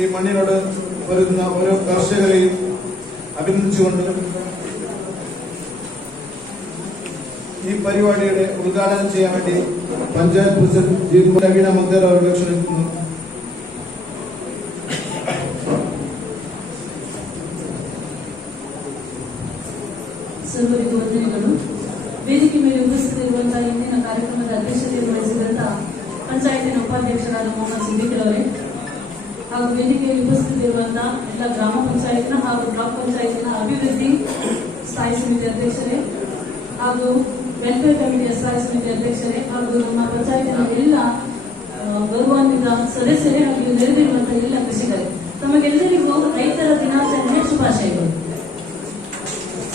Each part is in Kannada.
ഈ മണ്ണിനോട് വരുന്ന ഓരോ കർഷകരെയും അഭിനന്ദിച്ചുകൊണ്ട് ഈ പരിപാടിയുടെ ഉദ്ഘാടനം ചെയ്യാൻ വേണ്ടി പഞ്ചായത്ത് പ്രസിഡന്റ് രവീണ മന്ദേർ അവരുടെ ക്ഷണിക്കുന്നു. ಸರ್ವರಿಗೂ ವಂದನೆಗಳು. ವೇದಿಕೆ ಮೇಲೆ ಉಪಸ್ಥಿತರಿರುವಂತಹ ಇಂದಿನ ಕಾರ್ಯಕ್ರಮದ ಅಧ್ಯಕ್ಷತೆಯನ್ನು ವಹಿಸಿದಂತಹ ಪಂಚಾಯತಿನ ಉಪಾಧ್ಯಕ್ಷರಾದ ಮೊಹಮ್ಮದ್ ಸಿದ್ದಿಕ್ ಅವರೇ ಹಾಗೂ ವೇದಿಕೆಯಲ್ಲಿ ಉಪಸ್ಥಿತರಿರುವಂತಹ ಎಲ್ಲ ಗ್ರಾಮ ಪಂಚಾಯತ್ನ ಹಾಗೂ ಬ್ಲಾಕ್ ಪಂಚಾಯತ್ನ ಅಭಿವೃದ್ಧಿ ಸ್ಥಾಯಿ ಸಮಿತಿ ಅಧ್ಯಕ್ಷರೇ ಹಾಗೂ ವೆಲ್ಫೇರ್ ಕಮಿಟಿಯ ಸ್ಥಾಯಿ ಸಮಿತಿ ಅಧ್ಯಕ್ಷರೇ ಹಾಗೂ ನಮ್ಮ ಪಂಚಾಯತಿನ ಎಲ್ಲ ಗೌರವಾನ್ವಿತ ಸದಸ್ಯರೇ ಹಾಗೂ ನೆರೆದಿರುವಂತಹ ಎಲ್ಲ ಕೃಷಿಕರೇ, ತಮಗೆಲ್ಲರಿಗೂ ರೈತರ ದಿನಾಚರಣೆ ಶುಭಾಶಯಗಳು.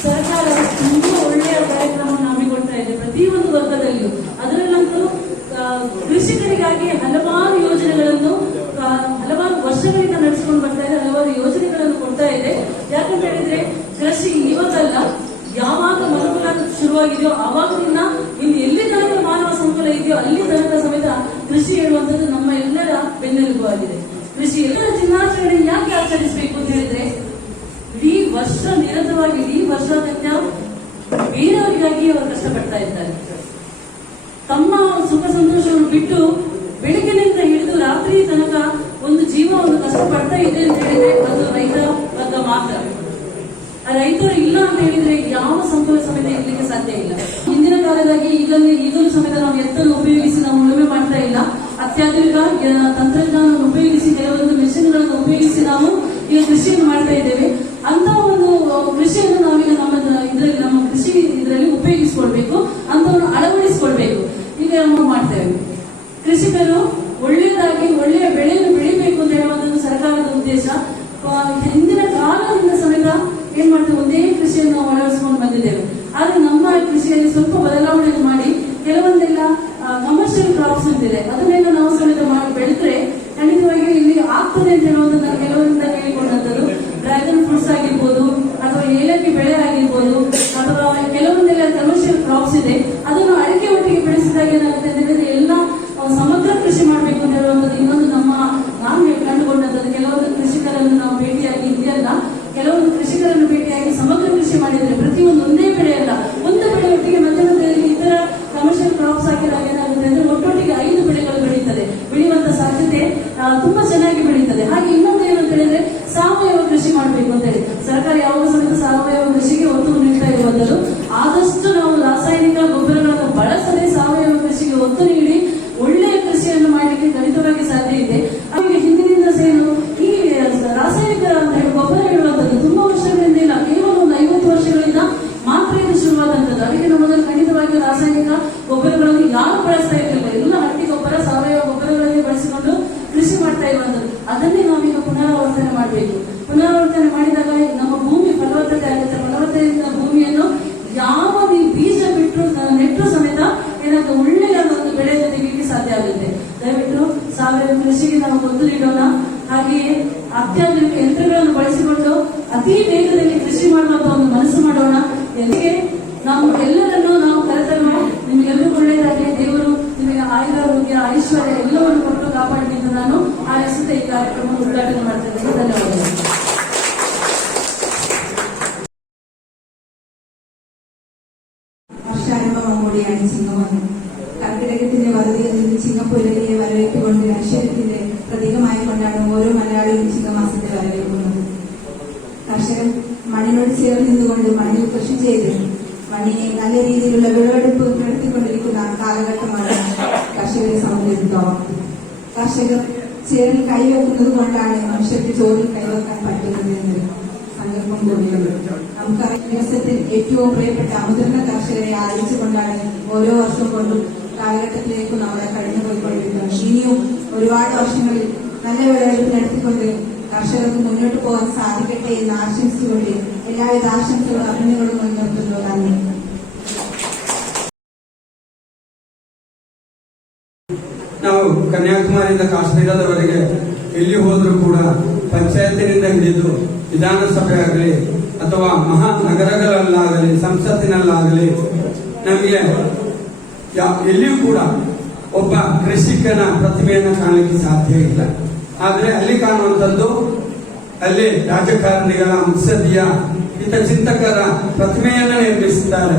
ಸರ್ಕಾರ ತುಂಬಾ ಒಳ್ಳೆಯ ಕಾರ್ಯಕ್ರಮವನ್ನು ಹಮ್ಮಿಕೊಳ್ತಾ ಇದೆ ಪ್ರತಿಯೊಂದು ವರ್ಗದಲ್ಲಿಯೂ. ಅದರಲ್ಲಂತೂ ಕೃಷಿಕರಿಗಾಗಿ ಹಲವಾರು ಯೋಜನೆಗಳನ್ನು ಹಲವಾರು ವರ್ಷಗಳಿಂದ ನಡೆಸಿಕೊಂಡು ಬರ್ತಾ ಇದೆ, ಹಲವಾರು ಯೋಜನೆಗಳನ್ನು ಕೊಡ್ತಾ ಇದೆ. ಯಾಕಂತ ಹೇಳಿದ್ರೆ ಕೃಷಿ ಇವತ್ತಲ್ಲ, ಯಾವಾಗ ಮನುಕುಲ ಶುರುವಾಗಿದೆಯೋ ಆವಾಗದಿಂದ ಇನ್ನು ಎಲ್ಲಿ ತನಕ ಮಾನವ ಸಂಕುಲ ಇದೆಯೋ ಅಲ್ಲಿ ತನಕ ಸಮೇತ ಕೃಷಿ ಹೇಳುವಂಥದ್ದು ನಮ್ಮ ಎಲ್ಲರ ಬೆನ್ನೆಲುಬು ಆಗಿದೆ. ಕೃಷಿ ಎಲ್ಲರ ದಿನಾಚರಣೆ ಯಾಕೆ ಆಚರಿಸಬೇಕು ಅಂತ ಹೇಳಿದ್ರೆ, ಇಡೀ ವರ್ಷ ನಿರಂತರವಾಗಿ ಇಡೀ ವರ್ಷಾದ್ಯಂತ ಬೇರೆಯವರಿಗಾಗಿ ಅವರು ಕಷ್ಟಪಡ್ತಾ ಇದ್ದಾರೆ. ತಮ್ಮ ಸುಖ ಸಂತೋಷವನ್ನು ಬಿಟ್ಟು ಬೆಳಗ್ಗಿನಿಂದ ಹಿಡಿದು ರಾತ್ರಿ ತನಕ ಒಂದು ಜೀವವನ್ನು ಕಷ್ಟಪಡ್ತಾ ಇದೆ ಅಂತ ಹೇಳಿದ್ರೆ ಅದು ರೈತ ವರ್ಗ ಮಾತ್ರ. ಆ ರೈತರು ಇಲ್ಲ ಅಂತ ಹೇಳಿದ್ರೆ ಯಾವ ಸಂಕುಲ ಸಮೇತ ಇರ್ಲಿಕ್ಕೆ ಸಾಧ್ಯ ಇಲ್ಲ. ಹಿಂದಿನ ಕಾಲದಾಗಿ ಈಗಲೂ ಸಮೇತ ನಾವು ಎತ್ತನ್ನು ಉಪಯೋಗಿಸಿ ನಾವು ಉಳುಮೆ ಮಾಡ್ತಾ ಇಲ್ಲ. ಅತ್ಯಾಧುನಿಕ ತಂತ್ರಜ್ಞಾನವನ್ನು ಉಪಯೋಗಿಸಿ ಕೆಲವೊಂದು ಮೆಷಿನ್ಗಳನ್ನು ಉಪಯೋಗಿಸಿ ನಾವು ಈಗ ಕೃಷಿಯನ್ನು ಮಾಡ್ತಾ ಇದ್ದೇವೆ. ಅಂತ ಒಂದು ಕೃಷಿಯನ್ನು ನಾವೀಗ ನಮ್ಮ ಕೃಷಿ ಇದರಲ್ಲಿ ಉಪಯೋಗಿಸಿಕೊಳ್ಬೇಕು, ಅಂತವನ್ನು ಅಳವಡಿಸಿಕೊಳ್ಬೇಕು. ಈಗ ನಾವು ಮಾಡ್ತೇವೆ. ಕೃಷಿಕರು ಒಳ್ಳೆಯದಾಗಿ ಒಳ್ಳೆಯ ಬೆಳೆಯನ್ನು ಬೆಳಿಬೇಕು ಅಂತ ಹೇಳುವಂಥದ್ದು ಸರ್ಕಾರದ ಉದ್ದೇಶ. ಹಿಂದಿನ ಕಾಲದಿಂದ ಸಮೇತ ಏನ್ ಮಾಡ್ತೇವೆ, ಒಂದೇ ಕೃಷಿಯನ್ನು ನಾವು ಅಳವಡಿಸಿಕೊಂಡು ಬಂದಿದ್ದೇವೆ. ಆದ್ರೆ ನಮ್ಮ ಕೃಷಿಯಲ್ಲಿ ಸ್ವಲ್ಪ ಬದಲಾವಣೆ ಮಾಡಿ ಕೆಲವೊಂದೆಲ್ಲ ಕಮರ್ಷಿಯಲ್ ಕ್ರಾಪ್ಸ್ ಅಂತಿದೆ, ಅದನ್ನೆಲ್ಲ ನಾವು ಸಮೇತ ಮಾಡಿ ಬೆಳೆದ್ರೆ ಖಂಡಿತವಾಗಿ ಇಲ್ಲಿ ಆಗ್ತದೆ ಅಂತ ಹೇಳುವಂತ ನಾನು ಕೆಲವರಿಂದ ಕೇಳಿಕೊಂಡಂಥದ್ದು. ಡ್ರ್ಯಾಗನ್ ಫ್ರೂಟ್ಸ್ ಆಗಿರ್ಬೋದು ಅಥವಾ ಏಲಕ್ಕಿ ಬೆಳೆ ಆಗಿರ್ಬೋದು ಅಥವಾ ಕೆಲವೊಂದೆಲ್ಲ ಕಮರ್ಷಿಯಲ್ ಕ್ರಾಪ್ಸ್ ಇದೆ, ಅದನ್ನು ಅಡಿಕೆ ಒಟ್ಟಿಗೆ ಬೆಳೆಸಿದಾಗ ಏನಾಗುತ್ತೆ ಅಂತ ಹೇಳಿದ್ರೆ ಎಲ್ಲ ಸಮಗ್ರ ಕೃಷಿ ಮಾಡಬೇಕು ಅಂತ ಹೇಳುವಂಥದ್ದು ಇನ್ನೊಂದು ನಾನು ಕಂಡುಕೊಂಡಂಥದ್ದು. ಕೆಲವೊಂದು ಕೃಷಿಕರನ್ನು ನಾವು ಭೇಟಿಯಾಗಿ ಇದೆಯಲ್ಲ, ಕೆಲವೊಂದು ಕೃಷಿಕರನ್ನು ಭೇಟಿಯಾಗಿ ಸಮಗ್ರ ಕೃಷಿ ಮಾಡಿದ್ರೆ ಪ್ರತಿಯೊಂದು ಒಂದೇ ಬೆಳೆ ಅಲ್ಲ, ಒಂದು ಬೆಳೆ ಒಟ್ಟಿಗೆ ಮಧ್ಯದಲ್ಲಿ ಇತರ ಕಮರ್ಷಿಯಲ್ ಕ್ರಾಪ್ಸ್ ಹಾಕಿದಾಗ ಏನಾಗುತ್ತೆ ಅಂದ್ರೆ ಒಟ್ಟೊಟ್ಟಿಗೆ 5 ಬೆಳೆಗಳು ಬೆಳೆಯುವಂತ ಸಾಧ್ಯತೆ ತುಂಬಾ ಚೆನ್ನಾಗಿ ಬೆಳೀತದೆ. ಹಾಗೆ ಇನ್ನೊಂದು ಏನು ಅಂತ ಹೇಳಿದ್ರೆ ಸಾವಯವ ಕೃಷಿ ಮಾಡಬೇಕು ಅಂತ ಹೇಳಿ ಸರ್ಕಾರ ಯಾವಾಗ ಸಮೇತ ಸಾವಯವ ಕೃಷಿಗೆ ಒತ್ತು ನೀಡ್ತಾ ಇರುವಂತದ್ದು. ಆದಷ್ಟು ನಾವು ರಾಸಾಯನಿಕ ಗೊಬ್ಬರಗಳನ್ನು ಬಳಸದೆ ಸಾವಯವ ಕೃಷಿಗೆ ಒತ್ತು ನೀಡಿ ಒಳ್ಳೆಯ ಕೃಷಿಯನ್ನು ಮಾಡಲಿಕ್ಕೆ ಖಂಡಿತವಾಗಿ ಸಾಧ್ಯ ಇದೆ. ಹಾಗೆ ಹಿಂದಿನಿಂದ ಸೇರು ಈ ರಾಸಾಯನಿಕ ಅಂತ ಹೇಳಿ ಗೊಬ್ಬರ ಹೇಳುವಂಥದ್ದು ತುಂಬಾ ವರ್ಷಗಳಿಂದ ಇಲ್ಲ, ಕೇವಲ ಒಂದು 50 ವರ್ಷಗಳಿಂದ ಮಾತ್ರ ಇದು ಶುರುವಾದಂಥದ್ದು. ಅದಕ್ಕೆ ಮೊದಲು ಖಂಡಿತವಾಗಿ ರಾಸಾಯನಿಕ ಗೊಬ್ಬರಗಳನ್ನು ಯಾರು ಬಳಸ್ತಾ ಇರಲಿಲ್ಲ, ಎಲ್ಲ ಹಟ್ಟಿ ಗೊಬ್ಬರ ಸಾವಯವ ಗೊಬ್ಬರಗಳನ್ನೇ ಬಳಸಿಕೊಂಡು ಕೃಷಿ ಮಾಡ್ತಾ ಇರುವಂಥದ್ದು. ಅದನ್ನೇ ನಾವೀಗ ಪುನರಾವರ್ತನೆ ಮಾಡಬೇಕು. ಪುನರಾವರ್ತನೆ ಮಾಡಿದಾಗ ನಮ್ಮ ಭೂಮಿ ಫಲವತ್ತತೆ ಆಗುತ್ತೆ. ಫಲವತ್ತತೆಯಿಂದ ಭೂಮಿಯನ್ನು ಯಾವ ಬೀಜ ಬಿಟ್ಟರು ನೆಟ್ಟರು ಸಮೇತ ಏನಾದ್ರು ಒಳ್ಳೆಯ ಒಂದು ಬೆಳೆಯನ್ನು ತೆಗೆಯಲಿಕ್ಕೆ ಸಾಧ್ಯ ಆಗುತ್ತೆ. ದಯವಿಟ್ಟು ಸಾವಯವ ಕೃಷಿಗೆ ನಾವು ಒತ್ತು ನೀಡೋಣ. ಹಾಗೆಯೇ ಅತ್ಯಾಧುನಿಕ ಯಂತ್ರಗಳನ್ನು ಬಳಸಿಕೊಂಡು ಅತಿ ವೇಗದಲ್ಲಿ ಕೃಷಿ ಮಾಡುವಂತ ಒಂದು ಮನಸ್ಸು ಮಾಡೋಣ. ಎಲ್ಲಿಗೆ ನಾವು ಎಲ್ಲರನ್ನು ನಾವು ಕರೆತರುವ ನಿಮಗೆಲ್ಲರೂ ಒಳ್ಳೆಯದಾಗಿ ದೇವರು ನಿಮಗೆ ಆಯುರಾರೋಗ್ಯ ಐಶ್ವರ್ಯ ಎಲ್ಲವನ್ನು ಕೊಟ್ಟು ಕಾಪಾಡಲಿಕ್ಕೆ ನಾನು ಆರಿಸುತ್ತೆ ಈ ಕಾರ್ಯಕ್ರಮ ಉದ್ಘಾಟನೆ ಮಾಡ್ತೇನೆ. ಧನ್ಯವಾದಗಳು. വർഷാരംഭം കൂടിയാണ് ചിങ്ങമാസം. കർക്കിടകത്തിന്റെ വറുതിയിൽ നിന്ന് ചിങ്ങപ്പുലരിയെ വരവേറ്റുകൊണ്ട് ഐശ്വര്യത്തിന്റെ പ്രതീകമായി കൊണ്ടാണ് ഓരോ മലയാളിയും ചിങ്ങമാസത്തെ വരവേൽക്കുന്നത്. കർഷകൻ മണ്ണിനോട് ചേർന്ന് നിന്നുകൊണ്ട് മണ്ണിൽ കൃഷി ചെയ്ത് മണ്ണിനെ നല്ല രീതിയിലുള്ള വിളവെടുപ്പ് നടത്തിക്കൊണ്ടിരിക്കുന്ന കാലഘട്ടമാണ് കർഷകരെ സംബന്ധിച്ചിടത്തോളം. കർഷകർ ചേറിൽ കൈവെക്കുന്നത് കൊണ്ടാണ് മനുഷ്യർക്ക് ചോറിൽ കൈവെക്കാൻ പറ്റുന്നത് എന്ന് സങ്കല്പം കൂടിയുണ്ട്. നമുക്കറിയാം, ദിവസത്തിൽ ഏറ്റവും പ്രിയപ്പെട്ട മുതിർന്ന കർഷകരെ ആദരിച്ചുകൊണ്ടാണ് ഓരോ വർഷം കൊണ്ടും കാലഘട്ടത്തിലേക്ക് നമ്മളെ കഴിഞ്ഞുപോയിക്കൊണ്ടിരിക്കുന്നത്. ഇനിയും ഒരുപാട് വർഷങ്ങളിൽ നല്ല വിളവെടുപ്പ് നടത്തിക്കൊണ്ട് കർഷകർക്ക് മുന്നോട്ട് പോകാൻ സാധിക്കട്ടെ എന്ന് ആശംസിച്ചുകൊണ്ട് എല്ലാവിധ ಆಶಂಸೆಗಳು ಅಭಿನಂದನೆಗಳು ಮುನ್ನಿರ್ತಿರುವ ನನ್ನಿ. ನಾವು ಕನ್ಯಾಕುಮಾರಿಯಿಂದ ಕಾಶ್ಮೀರದವರೆಗೆ ಎಲ್ಲಿ ಹೋದರೂ ಕೂಡ ಪಂಚಾಯತಿನಿಂದ ಹಿಡಿದು ವಿಧಾನಸಭೆ ಆಗಲಿ ಅಥವಾ ಮಹಾನಗರಗಳಲ್ಲಾಗಲಿ ಸಂಸತ್ತಿನಲ್ಲಾಗಲಿ ನಮಗೆ ಎಲ್ಲಿಯೂ ಕೂಡ ಒಬ್ಬ ಕೃಷಿಕನ ಪ್ರತಿಭೆಯನ್ನು ಕಾಣಲಿಕ್ಕೆ ಸಾಧ್ಯ ಇಲ್ಲ. ಆದ್ರೆ ಅಲ್ಲಿ ಕಾಣುವಂಥದ್ದು ಅಲ್ಲಿ ರಾಜಕಾರಣಿಗಳ ಮುತ್ಸದ್ದಿಯ ಹಿತಚಿಂತಕರ ಪ್ರತಿಮೆಯನ್ನ ನಿರ್ಮಿಸಿದ್ದಾರೆ,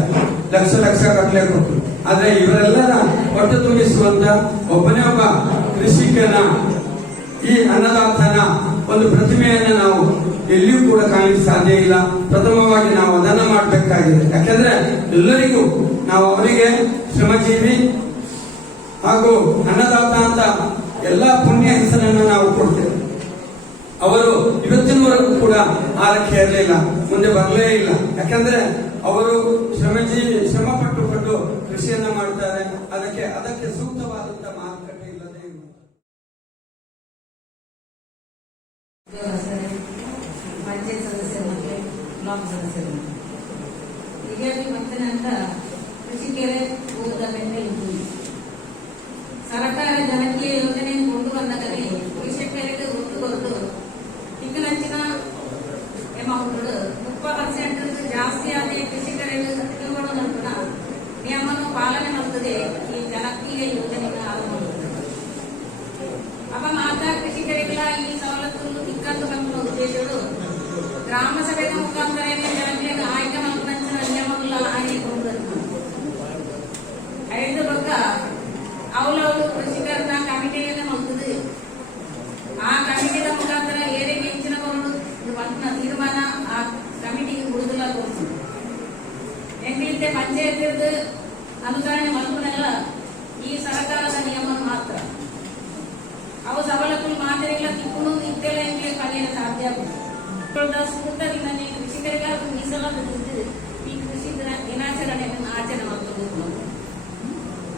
ಲಕ್ಷ ಲಕ್ಷ ಕಟ್ಟಲೆ ಕೊಟ್ಟು. ಆದ್ರೆ ಇವರೆಲ್ಲರ ಹೊಟ್ಟೆ ತುಂಬಿಸುವಂತ ಒಬ್ಬನೇ ಒಬ್ಬ ಕೃಷಿಕನ, ಈ ಅನ್ನದಾತನ ಒಂದು ಪ್ರತಿಮೆಯನ್ನ ನಾವು ಎಲ್ಲಿಯೂ ಕೂಡ ಕಾಣಲಿಕ್ಕೆ ಸಾಧ್ಯ ಇಲ್ಲ. ಪ್ರಥಮವಾಗಿ ನಾವು ಅದನ್ನ ಮಾಡಬೇಕಾಗಿದೆ. ಯಾಕೆಂದ್ರೆ ಎಲ್ಲರಿಗೂ ನಾವು ಅವರಿಗೆ ಶ್ರಮಜೀವಿ ಹಾಗೂ ಅನ್ನದಾತ ಅಂತ ಎಲ್ಲಾ ಪುಣ್ಯ ಹೆಸರನ್ನು ನಾವು ಕೊಡ್ತೇವೆ. ಅವರು ಇವತ್ತಿನವರೆಗೂ ಕೂಡ ಆರಕ್ಕೆ ಇರಲಿಲ್ಲ, ಮುಂದೆ ಬರಲೇ ಇಲ್ಲ. ಯಾಕಂದ್ರೆ ಅವರು ಶ್ರಮ ಪಟ್ಟುಕೊಂಡು ಕೃಷಿಯನ್ನ ಮಾಡ್ತಾರೆ. ಅದಕ್ಕೆ ಸೂಕ್ತವಾದಂತ ಮಾರುಕಟ್ಟೆ ಇಲ್ಲದೆ ಪಂಚಾಯತ್ ಸದಸ್ಯರು ಮತ್ತೆ ಬ್ಲಾಕ್ ಸದಸ್ಯರು ಹೀಗಾಗಿ ಮತ್ತೆ ಅಂತ ಕೃಷಿಕರೇ ಊರದ ಬೆನ್ನೆಲುಬು. ಸರ್ಕಾರ ಜನಕೀಯ ಯೋಜನೆಯನ್ನು ಕೊಂಡು ಬಂದಾಗಲೇ ಕೃಷಿಕರಿಗೆ ಒತ್ತು ಕೊಟ್ಟು ತಿಂಗಳಂಚಿನ ಅಮೌಂಟ್ 30% ಜಾಸ್ತಿ ಆದ ಕೃಷಿಕರಿಗೆ ತಿಂಗಳು ನಂತರ ನಿಯಮವನ್ನು ಪಾಲನೆ ಮಾಡುತ್ತದೆ ಈ ಜನಕೀಯ ಯೋಜನೆಗೆ ಆರಂಭವಾಗುತ್ತದೆ. ಅಪ್ಪ ಮಾತಾ ಕೃಷಿಕರಿಗೆಲ್ಲ ಈ ಸವಲತ್ತು ಇಕ್ಕಂದು ಬಂದ ಉದ್ದೇಶಗಳು ಗ್ರಾಮ ಸಭೆಯ ಮುಖಾಂತರ ಜನರಿಗೆ ಆಯ್ಕೆ ಮಾಡಿದ ನಿಯಮಗಳ ಆಯ್ಕೆಗೊಂಡು ಐದು ಬಗ್ಗೆ ಅವಲವರು ಕೃಷಿಕರನ್ನ ಕಮಿಟಿಯನ್ನು ಮಾಡುತ್ತದೆ. ಆ ಕಮಿಟಿಯ ಮುಖಾಂತರ ಏರಿಗೆ ಹೆಚ್ಚಿನ ಬಂದ ತೀರ್ಮಾನ ಆ ಕಮಿಟಿಗೆ ಉಳಿಸಲಾಗುತ್ತದೆ. ಹೆಂಗಿಂತೆ ಪಂಚಾಯತ್ ಅನುಸರಣೆ ಮಾಡುವುದೆಲ್ಲ ಈ ಸರ್ಕಾರದ ನಿಯಮ ಮಾತ್ರ. ಅವು ಸವಲತ್ತು ಮಾದರಿಗಳ ತಿಕ್ಕೊಂಡು ಇತ್ತೆಲ್ಲ ಎಂಬ ಕಲಿಯಲು ಸಾಧ್ಯ ಆಗುತ್ತದೆ. ಸ್ಫೂರ್ತದಿಂದಲೇ ಕೃಷಿಕರಿಗಾಗಿ ಮೀಸಲಾಗುತ್ತಿದ್ದು ಈ ಕೃಷಿ ದಿನಾಚರಣೆಯನ್ನು ಆಚರಣೆ ಮಾಡುತ್ತದೆ.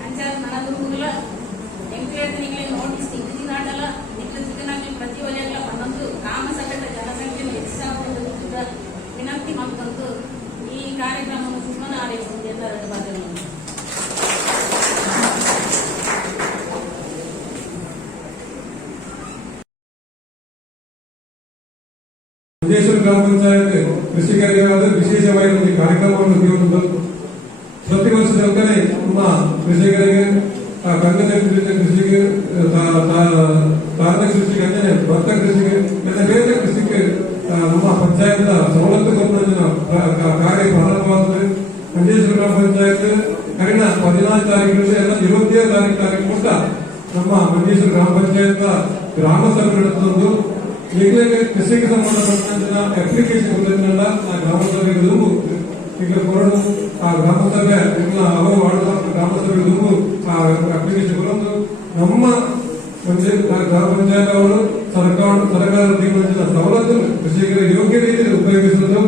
ಅಂಚಾದ ಮನದುರ್ಗುಲ ಎಂಕ್ಲೇತನಿಗೆ ನೋಟಿಸ್ ಇದ್ದಿನಾಡಲ್ಲ ನಿಟ್ಟಿನಾಗಲಿ ಪ್ರತಿ ವಲಯಗಳ ಬಂದಂತು ಗ್ರಾಮ ಸಭೆಯ ಜನಸಂಖ್ಯೆ ಹೆಚ್ಚಾಗುವುದು ವಿನಂತಿ ಮಾಡಿದಂತು ಈ ಕಾರ್ಯಕ್ರಮವನ್ನು ಸುಮ್ಮನೆ ಆಡಳಿಸುವುದು ಎಲ್ಲರ ಬಾಧ್ಯತೆ. ಮಂಜೇಶ್ವರ ಗ್ರಾಮ ಪಂಚಾಯತ್ ಕೃಷಿಕರಿಗೆ ವಿಶೇಷವಾಗಿ ಒಂದು ಕಾರ್ಯಕ್ರಮವನ್ನು ನೀಡುವುದು. ಪ್ರತಿ ವರ್ಷದಂತೆ ನಮ್ಮ ಕೃಷಿಕರಿಗೆ ಕಂಗದ ಕೃಷಿಗೆ ತಾರದ ಕೃಷಿಗೆ ಅಂದರೆ ಭತ್ತ ಕೃಷಿಗೆ ಬೇರೆ ಕೃಷಿಗೆ ನಮ್ಮ ಪಂಚಾಯತ್ ಸವಲತ್ತು ಕೊಡುವ ಕಾರ್ಯ ಪ್ರಾರಂಭವಾಗುತ್ತದೆ. ಮಂಜೇಶ್ವರ ಗ್ರಾಮ ಪಂಚಾಯತ್ ಕಡಿನ 14 ತಾರೀಕಿನಿಂದ ಎಲ್ಲ 25ನೇ ತಾರೀಕು ಕೂಡ ನಮ್ಮ ಮಂಜೇಶ್ವರ ಗ್ರಾಮ ಪಂಚಾಯತ್ ಗ್ರಾಮ ಸಭೆ ನಡೆಸುವುದು. ಈಗಲೇ ಕೃಷಿಗೆ ಸಂಬಂಧಪಟ್ಟಂತ ಅಪ್ಲಿಕೇಶನ್ ಬಂದಿದ್ದಲ್ಲ ಆ ಗ್ರಾಮ ಸಭೆಗಳು ಈಗ ಕೊರಡು ಆ ಗ್ರಾಮ ಸಭೆ ಅವರು ಮಾಡುವ ಗ್ರಾಮ ಸಭೆಗಳು ಆ ಅಪ್ಲಿಕೇಶನ್ ಬರೋದು ನಮ್ಮ ಗ್ರಾಮ ಪಂಚಾಯತ್ ಅವರು ಸರ್ಕಾರ ತೀರ್ಮಾನಿಸಿದ ಸವಲತ್ತು ಕೃಷಿಕರಿಗೆ ಯೋಗ್ಯ ರೀತಿಯಲ್ಲಿ ಉಪಯೋಗಿಸುವುದು.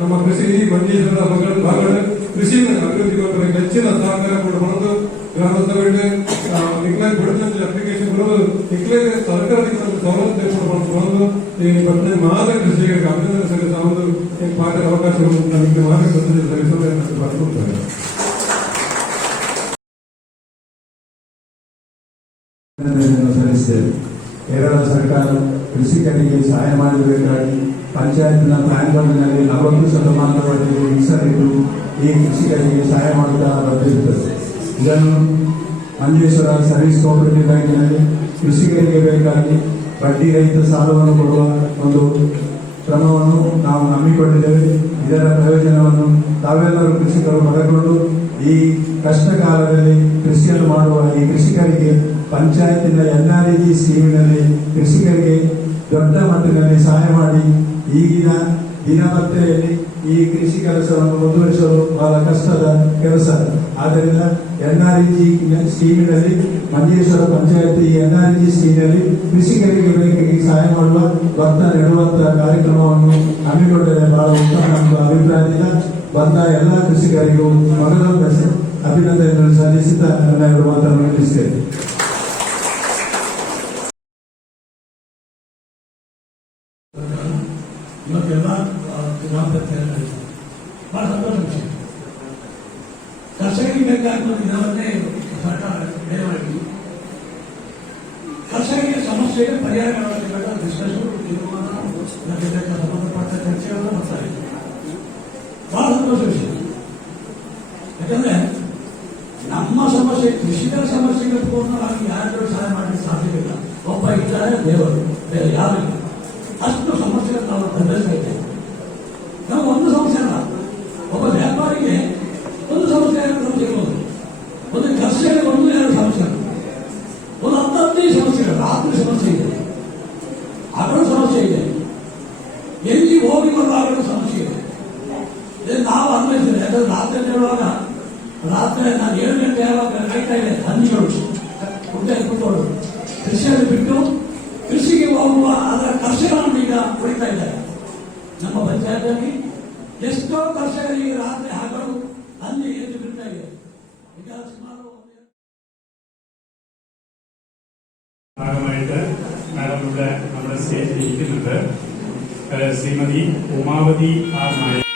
ನಮ್ಮ ಕೃಷಿ ಮಂಜೇಶ್ವರ ಭಾಗಗಳ ಕೃಷಿ ಅಭಿವೃದ್ಧಿಗೊಬ್ಬರ ಹೆಚ್ಚಿನ ಸಹಕಾರ ಕೊಡಬಹುದು. ಗ್ರಾಮ ಸಭೆಗೆ ಬಿಡುತ್ತೆ ಅಪ್ಲಿಕೇಶನ್ ಬರೋದು ಈಗಲೇ ಸರ್ಕಾರದಿಂದ ಸವಲತ್ತು ಕೊಡಬಹುದು. ಈ ಬದನೆ ಮಾದರಿ ಕೃಷಿಕರಿಗೆ ಅಭಿನಂದನೆ ಸಲ್ಲಿಸುವುದು ಪಾಠದ ಅವಕಾಶವನ್ನು ನಮಗೆ ಮಾರ್ಗದರ್ಶನ ಸಲ್ಲಿಸುವುದನ್ನು ಬರ್ಕೊಡ್ತಾರೆ. ಸಲ್ಲಿಸಿದ್ದೇವೆ. ಕೇರಳ ಸರ್ಕಾರ ಕೃಷಿಕರಿಗೆ ಸಹಾಯ ಮಾಡಬೇಕಾಗಿ ಪಂಚಾಯತ್ನ ಪ್ಲಾನ್ ಬೋರ್ಡ್ನಲ್ಲಿ 40% ಮೀಸಲಿಟ್ಟು ಈ ಕೃಷಿಕರಿಗೆ ಸಹಾಯ ಮಾಡುತ್ತಾ ಬಂದಿರುತ್ತದೆ. ಇದನ್ನು ಮಂಜೇಶ್ವರ ಸರ್ವಿಸ್ ಕೋಆಪರೇಟಿವ್ ಬ್ಯಾಂಕಿನಲ್ಲಿ ಕೃಷಿಕರಿಗೆ ಬೇಕಾಗಿ ಬಡ್ಡಿ ರಹಿತ ಸಾಲವನ್ನು ಕೊಡುವ ಒಂದು ಕ್ರಮವನ್ನು ನಾವು ನಂಬಿಕೊಂಡಿದ್ದೇವೆ. ಇದರ ಪ್ರಯೋಜನವನ್ನು ತಾವೆಲ್ಲರೂ ಕೃಷಿಕರು ಪಡೆದುಕೊಂಡು ಈ ಕಷ್ಟ ಕಾಲದಲ್ಲಿ ಕೃಷಿಯನ್ನು ಮಾಡುವ ಈ ಕೃಷಿಕರಿಗೆ ಪಂಚಾಯತಿನ NREG ಸ್ಕೀಮಿನಲ್ಲಿ ಕೃಷಿಕರಿಗೆ ದೊಡ್ಡ ಮಟ್ಟಿನಲ್ಲಿ ಸಹಾಯ ಮಾಡಿ ಈಗಿನ ದಿನಪತ್ರೆಯಲ್ಲಿ ಈ ಕೃಷಿ ಕೆಲಸವನ್ನು ಮುಂದುವರಿಸಲು ಬಹಳ ಕಷ್ಟದ ಕೆಲಸ. ಆದ್ದರಿಂದ NREG ಸ್ಕೀಮಿನಲ್ಲಿ ಮಂಜೇಶ್ವರ ಪಂಚಾಯತ್ ಈ NREG ಸ್ಕೀಮಿನಲ್ಲಿ ಕೃಷಿಕರಿಗೆ ಬೇಕಾಗಿ ಸಹಾಯ ಮಾಡುವ ಭತ್ತ ನೆಡುವಂತಹ ಕಾರ್ಯಕ್ರಮವನ್ನು ಹಮ್ಮಿಕೊಂಡರೆ ಬಹಳ ಉತ್ತಮ ಎಂಬ ಅಭಿಪ್ರಾಯದಿಂದ ಬಂದ ಎಲ್ಲ ಕೃಷಿಕರಿಗೂ ಮೊದಲ ಅಭಿನಂದನೆಗಳನ್ನು ಸಲ್ಲಿಸುತ್ತಾ ನನ್ನ 2 ಮಾತನ್ನು ನಿಲ್ಲಿಸುತ್ತೇನೆ. ಇವತ್ತೆಲ್ಲ ಗ್ರಾಮ ಪಂಚಾಯತ್ ಬಹಳ ಸಂತೋಷ ವಿಷಯ. ಕರ್ಷಕರಿಗೆ ಬೇಕಾದ ದಿನವನ್ನೇ ಸರ್ಕಾರ ಬೇರೆ ಮಾಡಿ ಕರ್ಷಕರಿಗೆ ಸಮಸ್ಯೆಗೆ ಪರಿಹಾರ ಮಾಡಬೇಕಾದ ಡಿಸ್ಕಷನ್ ತೀರ್ಮಾನ ಸಂಬಂಧಪಟ್ಟ ಚರ್ಚೆಗಳನ್ನು ಮಾಡ್ತಾ ಇದ್ದಾರೆ. ಬಹಳ ಸಂತೋಷ ವಿಷಯ. ಯಾಕಂದ್ರೆ ನಮ್ಮ ಸಮಸ್ಯೆ ಕೃಷಿಕರ ಸಮಸ್ಯೆಗೆ ಪೂರ್ಣವಾಗಿ ಯಾರು ಸಹಾಯ ಮಾಡಲಿಕ್ಕೆ ಸಾಧ್ಯವಿಲ್ಲ. ಒಬ್ಬ ಇದ್ದಾರೆ ದೇವರು. ನಡೆಸ್ತಾ ಇದ್ದೇವೆ. ನಾವು ಒಂದು ಸಮಸ್ಯೆ ಅಲ್ಲ, ಒಬ್ಬ ವ್ಯಾಪಾರಿಗೆ ಒಂದು ಸಮಸ್ಯೆ ಇರ್ಬೋದು, ಒಂದು ಕರ್ಷಕರಿಗೆ ಒಂದು ಎರಡು ಸಮಸ್ಯೆ, ಒಂದು 10-15 ಸಮಸ್ಯೆಗಳು, ರಾತ್ರಿ ಸಮಸ್ಯೆ ಇದೆ, ಹಗಲು ಸಮಸ್ಯೆ ಇದೆ, ಎಲ್ಲಿ ಹೋಗಿ ಬರುವಾಗಲೂ ಸಮಸ್ಯೆ ಇದೆ. ನಾವು ಅನ್ವಯಿಸಿದ್ರೆ ಯಾಕಂದ್ರೆ ರಾತ್ರಿ ಅಂತ ಹೇಳುವಾಗ ರಾತ್ರಿ ನಾನು 7 ಗಂಟೆ ಯಾವಾಗ ಕಾಯ್ತಾ ಇದೆ, ಹಂದಿಗಳು ಹುಟ್ಟೆ ಕೂತ್ಕೊಳ್ಳೋದು, ಕೃಷಿಯಲ್ಲಿ ಬಿಟ್ಟು ಕೃಷಿಗೆ ಹೋಗುವ ಅದರ ಕರ್ಷಕರನ್ನು ಈಗ ಹೊಡಿತಾ ಇದ್ದಾರೆ. ನಮ್ಮ ಪಂಚಾಯತ್ನಲ್ಲಿ ಎಷ್ಟೋ ಕರ್ಷಕರಿಗೆ ರಾತ್ರಿ ಹಗಲು ಹಂದಿ ಎದ್ದು ಬಿಡ್ತಾ ಇದೆ. ಈಗ ಸುಮಾರು ഭാഗമായിട്ട് മാഡം ഇവിടെ നമ്മുടെ സ്റ്റേജിൽ ഇരിക്കുന്നുണ്ട്. ശ്രീമതി ഉമാവതി ആർ നായർ.